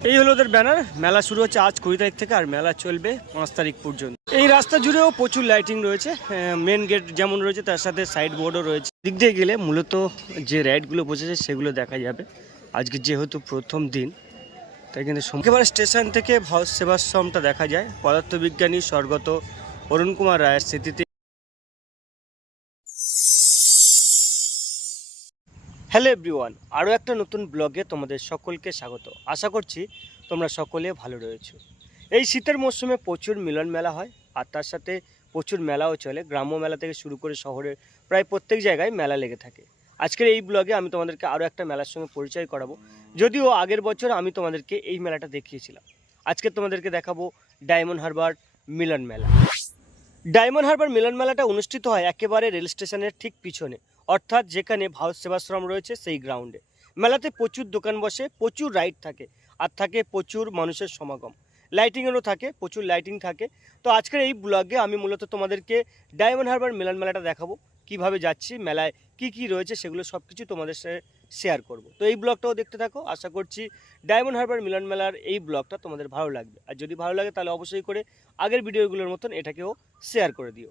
এই হলো ওদের ব্যানার। মেলা শুরু হচ্ছে আজ কুড়ি তারিখ থেকে আর মেলা চলবে পাঁচ তারিখ পর্যন্ত। এই রাস্তা জুড়েও প্রচুর লাইটিং রয়েছে। মেন গেট যেমন রয়েছে, তার সাথে সাইড বোর্ডও রয়েছে। দিক দিয়ে গেলে মূলত যে রাইডগুলো বসেছে, সেগুলো দেখা যাবে। আজকে যেহেতু প্রথম দিন, তাই কিন্তু একেবারে স্টেশন থেকে ভারত সেবাশ্রমটা দেখা যায়। পদার্থবিজ্ঞানী স্বর্গত অরুণ কুমার রায়ের স্মৃতিতে হ্যালো এভরিওয়ান, আরও একটা নতুন ব্লগে তোমাদের সকলকে স্বাগত। আশা করছি তোমরা সকলে ভালো রয়েছো। এই শীতের মরশুমে প্রচুর মিলন মেলা হয়, আর তার সাথে প্রচুর মেলাও চলে। গ্রাম্য মেলা থেকে শুরু করে শহরের প্রায় প্রত্যেক জায়গায় মেলা লেগে থাকে। আজকের এই ব্লগে আমি তোমাদেরকে আরও একটা মেলার সঙ্গে পরিচয় করাবো। যদিও আগের বছর আমি তোমাদেরকে এই মেলাটা দেখিয়েছিলাম। আজকে তোমাদেরকে দেখাবো ডায়মন্ড হারবার মিলন মেলা। ডায়মন্ড হারবার মিলন মেলাটা অনুষ্ঠিত হয় একেবারে রেল স্টেশনের ঠিক পিছনে। অর্থাৎ যেখানে ভারত সেবাশ্রম রয়েছে, সেই গ্রাউন্ডে মেলাতে প্রচুর দোকান বসে, প্রচুর রাইড থাকে, আর থাকে প্রচুর মানুষের সমাগম। লাইটিংয়েরও থাকে, প্রচুর লাইটিং থাকে। তো আজকের এই ব্লগে আমি মূলত তোমাদেরকে ডায়মন্ড হারবার মিলন মেলাটা দেখাবো, কীভাবে যাচ্ছি, মেলায় কি কি রয়েছে, সেগুলো সব কিছু তোমাদের সাথে শেয়ার করব। তো এই ব্লগটাও দেখতে থাকো, আশা করছি ডায়মন্ড হারবার মিলন মেলার এই ব্লগটা তোমাদের ভালো লাগবে। আর যদি ভালো লাগে তাহলে অবশ্যই করে আগের ভিডিওগুলোর মতন এটাকেও শেয়ার করে দিও।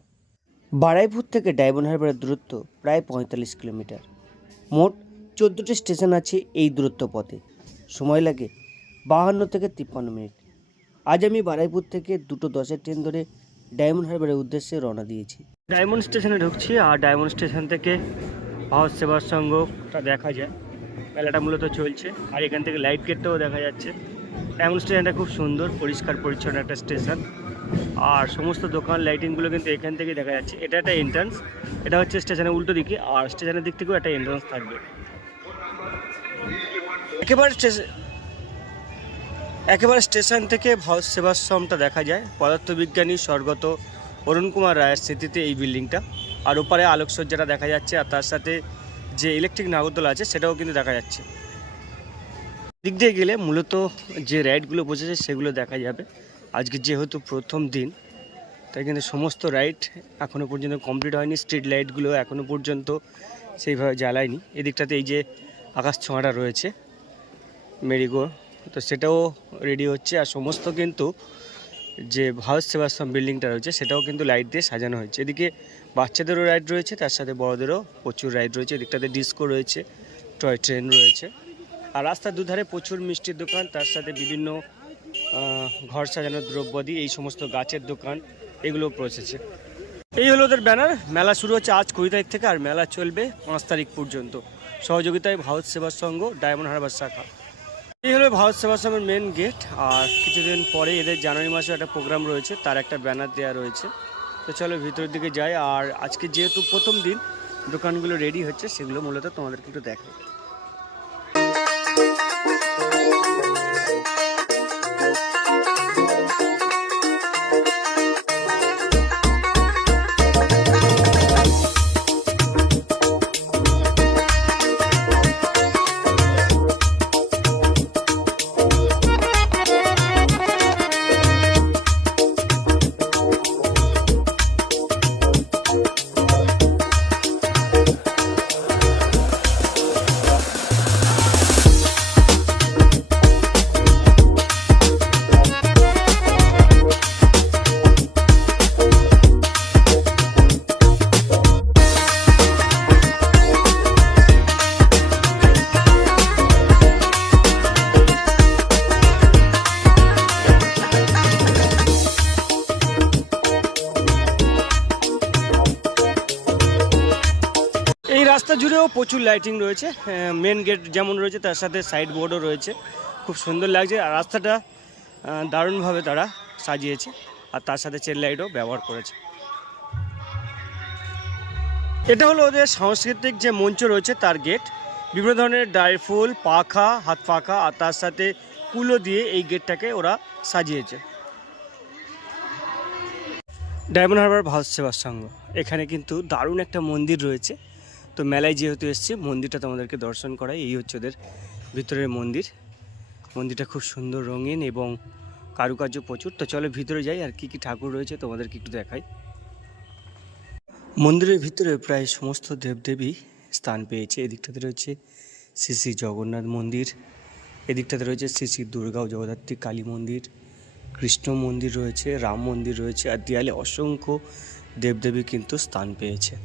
বারাইপুর থেকে ডায়মন্ড হারবারের দূরত্ব প্রায় পঁয়তাল্লিশ কিলোমিটার। মোট চোদ্দোটি স্টেশন আছে এই দূরত্ব পথে। সময় লাগে বাহান্ন থেকে তিপ্পান্ন মিনিট। আজ আমি বারাইপুর থেকে দুটো দশের ট্রেন ধরে ডায়মন্ড হারবারের উদ্দেশ্যে রওনা দিয়েছি। ডায়মন্ড স্টেশনে ঢুকছি আর ডায়মন্ড স্টেশন থেকে ভারত সেবার সংঘটা দেখা যায়। মেলাটা মূলত চলছে আর এখান থেকে লাইট গেটটাও দেখা যাচ্ছে। ডায়মন্ড স্টেশনটা খুব সুন্দর, পরিষ্কার, পরিচ্ছন্ন একটা স্টেশন। আর সমস্ত দোকান লাইটিংগুলো কিন্তু এখান থেকে দেখা যাচ্ছে। এটা একটা এন্ট্রান্স এটা হচ্ছে স্টেশনের উল্টো দিকে, আর স্টেশনের দিক থেকেও একটা এন্ট্রান্স থাকবে। একেবারে স্টেশন একেবারে স্টেশন থেকে ভারত সেবাশ্রমটা দেখা যায়। পদার্থবিজ্ঞানী স্বর্গত অরুণ কুমার রায়ের স্মৃতিতে এই বিল্ডিংটা। আর ওপারে আলোকসজ্জাটা দেখা যাচ্ছে, আর তার সাথে যে ইলেকট্রিক নাগরদোলা আছে, সেটাও কিন্তু দেখা যাচ্ছে। দিক দিয়ে গেলে মূলত যে রাইডগুলো বসেছে সেগুলো দেখা যাবে। আজকে যেহেতু প্রথম দিন, তাই কিন্তু সমস্ত রাইড এখনও পর্যন্ত কমপ্লিট হয়নি। স্ট্রিট লাইটগুলো এখনও পর্যন্ত সেইভাবে জ্বালায়নি। এদিকটাতে এই যে আকাশ ছোঁয়াটা রয়েছে, মেরিগো, তো সেটাও রেডি হচ্ছে। আর সমস্ত কিন্তু যে ভারত সেবাশ্রম বিল্ডিংটা রয়েছে, সেটাও কিন্তু লাইট দিয়ে সাজানো হয়েছে। এদিকে বাচ্চাদেরও রাইড রয়েছে, তার সাথে বড়দেরও প্রচুর রাইড রয়েছে। এদিকটাতে ডিস্কো রয়েছে টয় ট্রেন রয়েছে। আর রাস্তার দুধারে প্রচুর মিষ্টির দোকান, তার সাথে বিভিন্ন ঘর সাজানোর দ্রব্যাদি এই সমস্ত গাছের দোকান এগুলো বসেছে এই হলো ওদের ব্যানার। মেলা শুরু হচ্ছে আজ কুড়ি তারিখ থেকে আর মেলা চলবে পাঁচ তারিখ পর্যন্ত। সহযোগিতায় ভারত সেবার সংঘ, ডায়মন্ড হারবার শাখা। এই হলো ভারত সেবা সংঘের মেন গেট আর কিছুদিন পরে এদের জানুয়ারি মাসে একটা প্রোগ্রাম রয়েছে, তার একটা ব্যানার দেওয়া রয়েছে। তো চলো ভিতরের দিকে যাই। আর আজকে যেহেতু প্রথম দিন, দোকানগুলো রেডি হচ্ছে, সেগুলো মূলত তোমাদেরকে একটু দেখাই জুড়েও প্রচুর লাইটিং রয়েছে। মেন গেট যেমন রয়েছে, তার সাথে সাইড বোর্ডও রয়েছে। খুব সুন্দর লাগছে আর রাস্তাটা দারুণভাবে তারা সাজিয়েছে আর তার সাথে চেন লাইটও ব্যবহার করেছে। এটা হলো ওদের সাংস্কৃতিক যে মঞ্চ রয়েছে, তার গেট বিভিন্ন ধরনের ড্রাই ফুল, পাখা, হাত পাখা আর তার সাথে কুলো দিয়ে এই গেটটাকে ওরা সাজিয়েছে। ডায়মন্ড হারবার ভারত সেবা সংঘ এখানে কিন্তু দারুণ একটা মন্দির রয়েছে। তো মেলায় যেহেতু এসছে, মন্দিরটা তোমাদেরকে দর্শন করাই। এই হচ্ছে ওদের ভিতরের মন্দির। মন্দিরটা খুব সুন্দর রঙিন এবং কারুকার্য প্রচুর। তো চলো ভিতরে যাই আর কি কি ঠাকুর রয়েছে, তোমাদেরকে একটু দেখাই। মন্দিরের ভিতরে প্রায় সমস্ত দেবদেবী স্থান পেয়েছে। এদিকটাতে রয়েছে শ্রী শ্রী জগন্নাথ মন্দির, এদিকটাতে রয়েছে শ্রী শ্রী দুর্গা ও জগদ্ধাত্রী কালী মন্দির, কৃষ্ণ মন্দির রয়েছে, রাম মন্দির রয়েছে, আর দেয়ালে অসংখ্য দেবদেবী কিন্তু স্থান পেয়েছে।